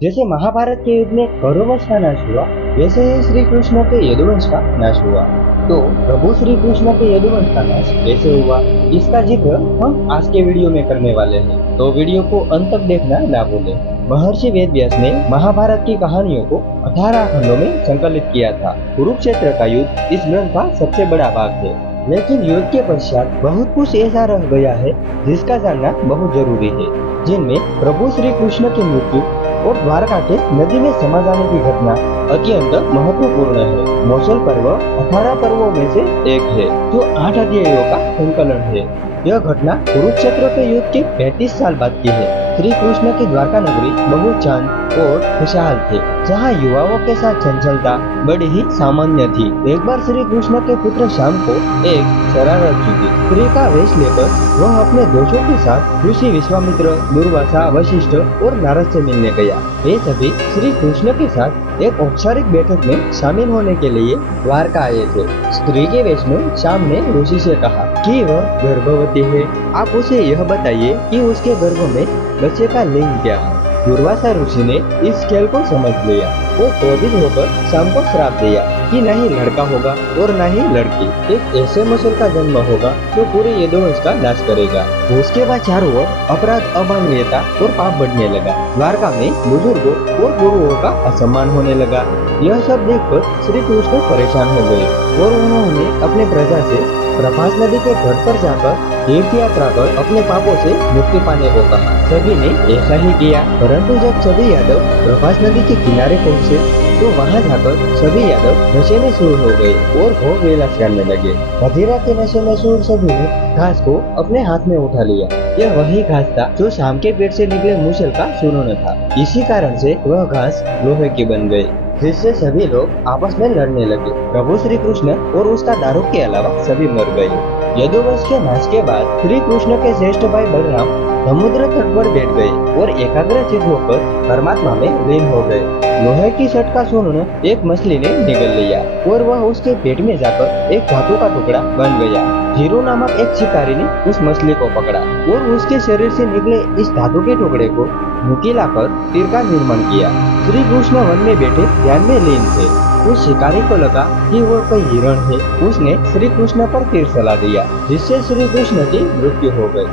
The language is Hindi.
जैसे महाभारत के युद्ध में कौरवंश का नाश हुआ, वैसे ही श्री कृष्ण के यदुवंश का नाश हुआ। तो प्रभु श्री कृष्ण के यदुवंश का नाश कैसे हुआ, इसका जिक्र हम आज के वीडियो में करने वाले हैं। तो वीडियो को अंत तक देखना ना भूलें। महर्षि वेदव्यास ने महाभारत की कहानियों को 18 खंडों में संकलित किया था। कुरुक्षेत्र का युद्ध इस ग्रंथ का सबसे बड़ा भाग है, लेकिन युद्ध के पश्चात बहुत कुछ ऐसा रह गया है जिसका जानना बहुत जरूरी है, जिनमें प्रभु श्री कृष्ण की मृत्यु और द्वारका के नदी में समा जाने की घटना अत्यंत महत्वपूर्ण है। मौसल पर्व 18 पर्वों में से एक है, जो 8 अध्यायों का संकलन है। यह घटना कुरुक्षेत्र के युद्ध के 35 साल बाद की है। श्री कृष्ण की द्वारका नगरी बहुत शांत और खुशहाल थी, जहाँ युवाओं के साथ चंचलता बड़ी ही सामान्य थी। एक बार श्री कृष्ण के पुत्र श्याम को एक शरारत चुकी। स्त्री का वेश लेकर वह अपने दोस्तों के साथ ऋषि विश्वामित्र, दुर्वासा, वशिष्ठ और नारद से मिलने गया। वे सभी श्री कृष्ण के साथ एक औपचारिक बैठक में शामिल होने के लिए द्वारका आए थे। स्त्री के वेश में श्याम ने ऋषि से कहा कि वह गर्भवती है, आप उसे यह बताइए कि उसके गर्भ में बच्चे का लिंग क्या है। दुर्वासा ऋषि ने इस खेल को समझ लिया। वो क्रोधित होकर श्याम को श्राप दिया कि न ही लड़का होगा और न ही लड़की। एक ऐसे मसल का जन्म होगा जो पूरे यदुवंश का नाश करेगा। उसके बाद चारों ओर अपराध, अमानवीयता और पाप बढ़ने लगा। द्वारका में बुजुर्गों और गुरुओं का असम्मान होने लगा। यह सब देखकर श्री कृष्ण परेशान हो गए और उन्होंने अपने प्रजा से प्रभास नदी के घाट पर जाकर तीर्थ यात्रा कर अपने पापों से मुक्ति पाने को कहा। सभी ने ऐसा ही किया, परंतु जब सभी यादव प्रभास नदी के किनारे पहुँचे तो वहां जाकर सभी यादव नशे में सूर हो गए और भोग विलास करने लगे। मदिरा के नशे में सूर सभी ने घास को अपने हाथ में उठा लिया। यह वही घास था जो शाम के पेट से निकले मूसल का सुनन था। इसी कारण से वह घास लोहे की बन गई, जिससे सभी लोग आपस में लड़ने लगे। प्रभु श्री कृष्ण और उसका दारुक के अलावा सभी मर गए। यदुवंश के नाश के बाद श्री कृष्ण के श्रेष्ठ भाई बलराम समुद्र तट पर बैठ गए और एकाग्रचित्त होकर परमात्मा में लीन हो गए। लोहे की छड़ का सुनन एक मछली ने निगल लिया और वह उसके पेट में जाकर एक धातु का टुकड़ा बन गया। जीरो नामक एक शिकारी ने उस मछली को पकड़ा और उसके शरीर से निकले इस धातु के टुकड़े को नुकीलाकर तीर का निर्माण किया। श्री कृष्ण वन में बैठे ध्यान में लीन थे। उस शिकारी को लगा कि वो कोई हिरण है। उसने श्री कृष्ण पर तीर चला दिया, जिससे श्री कृष्ण की मृत्यु हो गई।